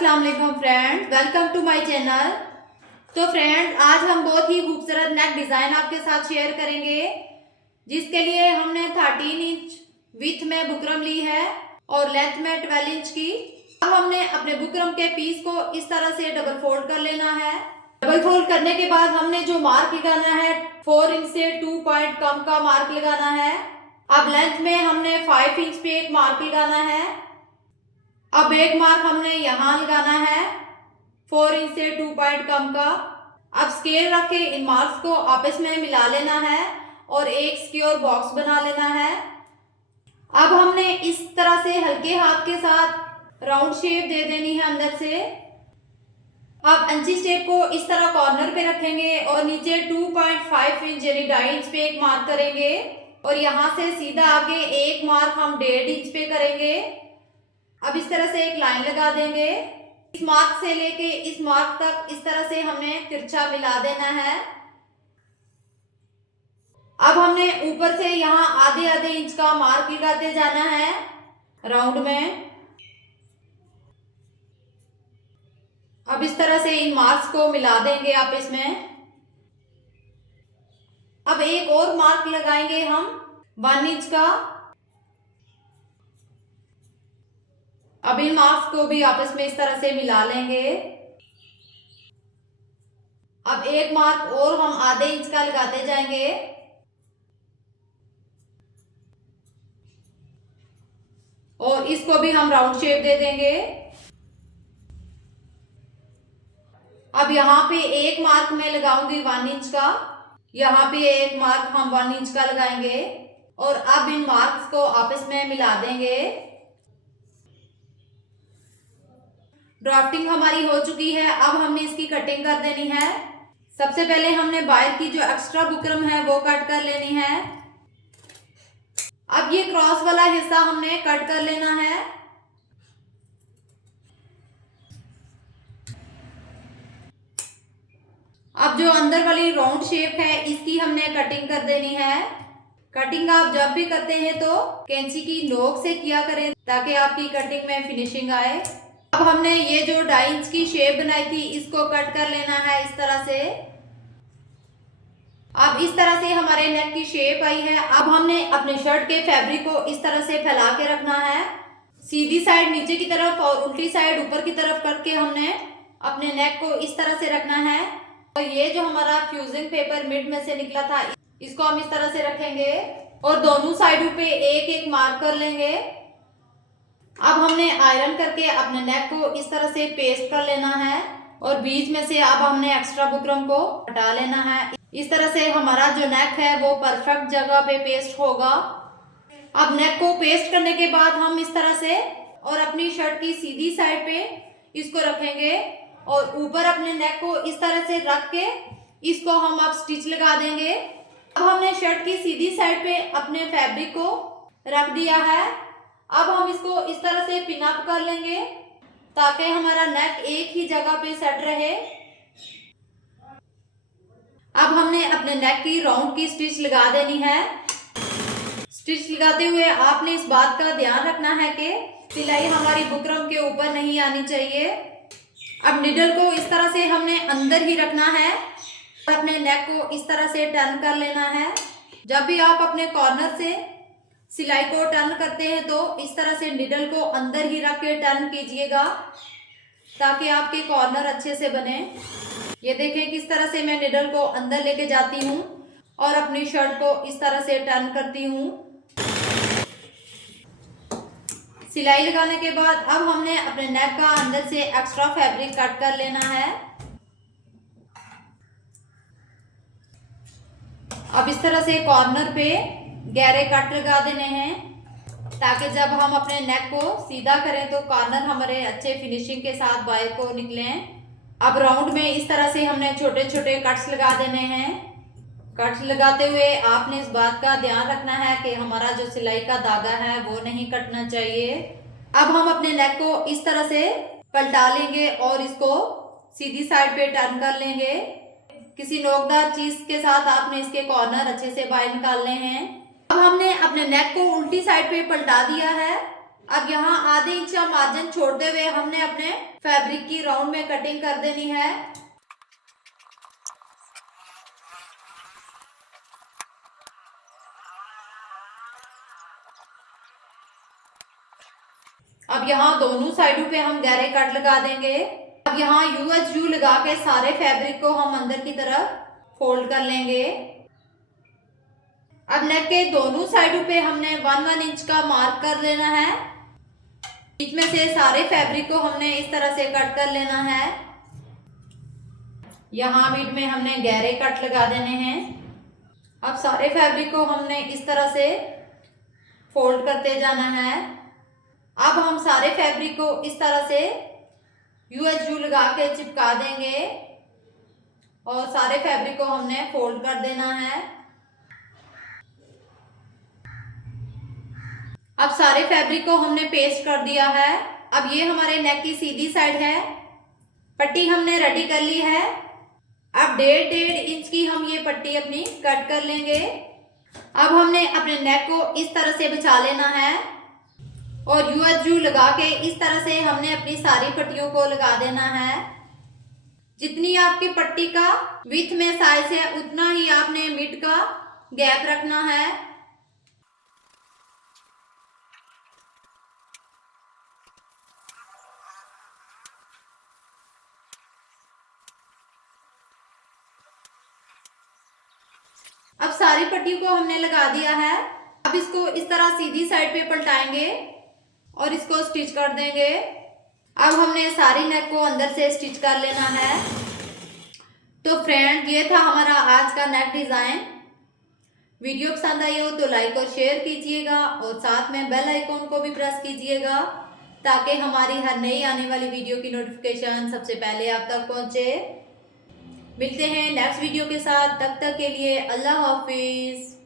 अस्सलाम वालेकुम friends, welcome to my channel. तो फ्रेंड्स, आज हम बहुत ही खूबसूरत नेक डिज़ाइन आपके साथ शेयर करेंगे, जिसके लिए हमने 13 इंच विथ में बुकरम ली है और लेंथ में 12 इंच की। अब हमने अपने बुकरम के पीस को इस तरह से डबल फोल्ड कर लेना है। डबल फोल्ड करने के बाद हमने जो मार्क लगाना है 4 इंच से 2 पॉइंट कम का मार्क लगाना है। अब लेंथ में हमने 5 इंच पे एक मार्क लगाना है। अब एक मार्क हमने यहाँ लगाना है 4 इंच से 2 पॉइंट कम का। अब स्केल रख के इन मार्क्स को आपस में मिला लेना है और एक सिक्योर बॉक्स बना लेना है। अब हमने इस तरह से हल्के हाथ के साथ राउंड शेप दे देनी है अंदर से। अब अंची स्टेप को इस तरह कॉर्नर पे रखेंगे और नीचे 2.5 इंच यानी 2.5 इंच पे एक मार्क करेंगे और यहाँ से सीधा आगे एक मार्क हम 1.5 इंच पे करेंगे। अब इस तरह से एक लाइन लगा देंगे। इस मार्क से लेके इस मार्क तक इस तरह से हमें तिरछा मिला देना है। अब हमने ऊपर से यहाँ आधे आधे इंच का मार्क लगाते जाना है राउंड में। अब इस तरह से इन मार्क्स को मिला देंगे आपस में। अब एक और मार्क लगाएंगे हम 1 इंच का। अब इन मार्क्स को भी आपस में इस तरह से मिला लेंगे। अब एक मार्क और हम आधे इंच का लगाते जाएंगे। और इसको भी हम राउंड शेप दे देंगे। अब यहाँ पे एक मार्क मैं लगाऊंगी 1 इंच का, यहाँ पे एक मार्क हम 1 इंच का लगाएंगे और अब इन मार्क्स को आपस में मिला देंगे। ड्राफ्टिंग हमारी हो चुकी है। अब हमने इसकी कटिंग कर देनी है। सबसे पहले हमने बाहर की जो एक्स्ट्रा बुकरम है वो कट कर लेनी है। अब ये क्रॉस वाला हिस्सा हमने कट कर लेना है। अब जो अंदर वाली राउंड शेप है इसकी हमने कटिंग कर देनी है। कटिंग आप जब भी करते हैं तो कैंची की नोक से किया करें ताकि आपकी कटिंग में फिनिशिंग आए। अब हमने ये जो 2.5 इंच की शेप बनाई थी इसको कट कर लेना है इस तरह से। अब इस तरह से हमारे नेक की शेप आई है। अब हमने अपने शर्ट के फैब्रिक को इस तरह से फैला के रखना है। सीधी साइड नीचे की तरफ और उल्टी साइड ऊपर की तरफ करके हमने अपने नेक को इस तरह से रखना है। और ये जो हमारा फ्यूजिंग पेपर मिड में से निकला था इसको हम इस तरह से रखेंगे और दोनों साइडों पे एक एक मार्क कर लेंगे। अब हमने आयरन करके अपने नेक को इस तरह से पेस्ट कर लेना है और बीच में से अब हमने एक्स्ट्रा बुकरम को हटा लेना है। इस तरह से हमारा जो नेक है वो परफेक्ट जगह पे पेस्ट होगा। अब नेक को पेस्ट करने के बाद हम इस तरह से और अपनी शर्ट की सीधी साइड पे इसको रखेंगे और ऊपर अपने नेक को इस तरह से रख के इसको हम अब स्टिच लगा देंगे। अब हमने शर्ट की सीधी साइड पे अपने फैब्रिक को रख दिया है। अब हम इसको इस तरह से पिन अप कर लेंगे ताकि हमारा नेक एक ही जगह पे सेट रहे। अब हमने अपने नेक की राउंड की स्टिच लगा देनी है। स्टिच लगाते हुए आपने इस बात का ध्यान रखना है कि सिलाई हमारी बुकरम के ऊपर नहीं आनी चाहिए। अब निडल को इस तरह से हमने अंदर ही रखना है और अपने नेक को इस तरह से टर्न कर लेना है। जब भी आप अपने कॉर्नर से सिलाई को टर्न करते हैं तो इस तरह से निडल को अंदर ही रख के टर्न कीजिएगा ताकि आपके कॉर्नर अच्छे से बने। ये देखें किस तरह से मैं निडल को अंदर लेके जाती हूँ और अपनी शर्ट को इस तरह से टर्न करती हूँ। सिलाई लगाने के बाद अब हमने अपने नेक का अंदर से एक्स्ट्रा फैब्रिक कट कर लेना है। अब इस तरह से कॉर्नर पे गहरे कट लगा देने हैं ताकि जब हम अपने नेक को सीधा करें तो कॉर्नर हमारे अच्छे फिनिशिंग के साथ बाहर को निकलें। अब राउंड में इस तरह से हमने छोटे छोटे कट्स लगा देने हैं। कट्स लगाते हुए आपने इस बात का ध्यान रखना है कि हमारा जो सिलाई का धागा है वो नहीं कटना चाहिए। अब हम अपने नेक को इस तरह से पलटा लेंगे और इसको सीधी साइड पे टर्न कर लेंगे। किसी नोकदार चीज के साथ आपने इसके कॉर्नर अच्छे से बाहर निकालने हैं। अब हमने अपने नेक को उल्टी साइड पे पलटा दिया है। अब यहाँ आधे इंच का मार्जिन छोड़ते हुए हमने अपने फैब्रिक की राउंड में कटिंग कर देनी है। अब यहाँ दोनों साइडों पे हम गहरे कट लगा देंगे। अब यहाँ यू लगा के सारे फैब्रिक को हम अंदर की तरफ फोल्ड कर लेंगे। अब नेक के दोनों साइडों पे हमने 1 इंच का मार्क कर लेना है। बीच में से सारे फैब्रिक को हमने इस तरह से कट कर लेना है। यहाँ बीच में हमने गहरे कट लगा देने हैं। अब सारे फैब्रिक को हमने इस तरह से फोल्ड करते जाना है। अब हम सारे फैब्रिक को इस तरह से यू लगा के चिपका देंगे और सारे फैब्रिक को हमने फोल्ड कर देना है। अब सारे फैब्रिक को हमने पेस्ट कर दिया है। अब ये हमारे नेक की सीधी साइड है। पट्टी हमने रेडी कर ली है। अब 1.5 इंच की हम ये पट्टी अपनी कट कर लेंगे। अब हमने अपने नेक को इस तरह से बिछा लेना है और यू लगा के इस तरह से हमने अपनी सारी पट्टियों को लगा देना है। जितनी आपकी पट्टी का विड्थ में साइज है उतना ही आपने मिड का गैप रखना है। अब सारी पट्टियों को हमने लगा दिया है। अब इसको इस तरह सीधी साइड पे पलटाएंगे और इसको स्टिच कर देंगे। अब हमने सारी नेक को अंदर से स्टिच कर लेना है। तो फ्रेंड, ये था हमारा आज का नेक डिजाइन। वीडियो पसंद आई हो तो लाइक और शेयर कीजिएगा और साथ में बेल आइकॉन को भी प्रेस कीजिएगा ताकि हमारी हर नई आने वाली वीडियो की नोटिफिकेशन सबसे पहले आप तक पहुंचे। मिलते हैं नेक्स्ट वीडियो के साथ, तब तक के लिए अल्लाह हाफिज।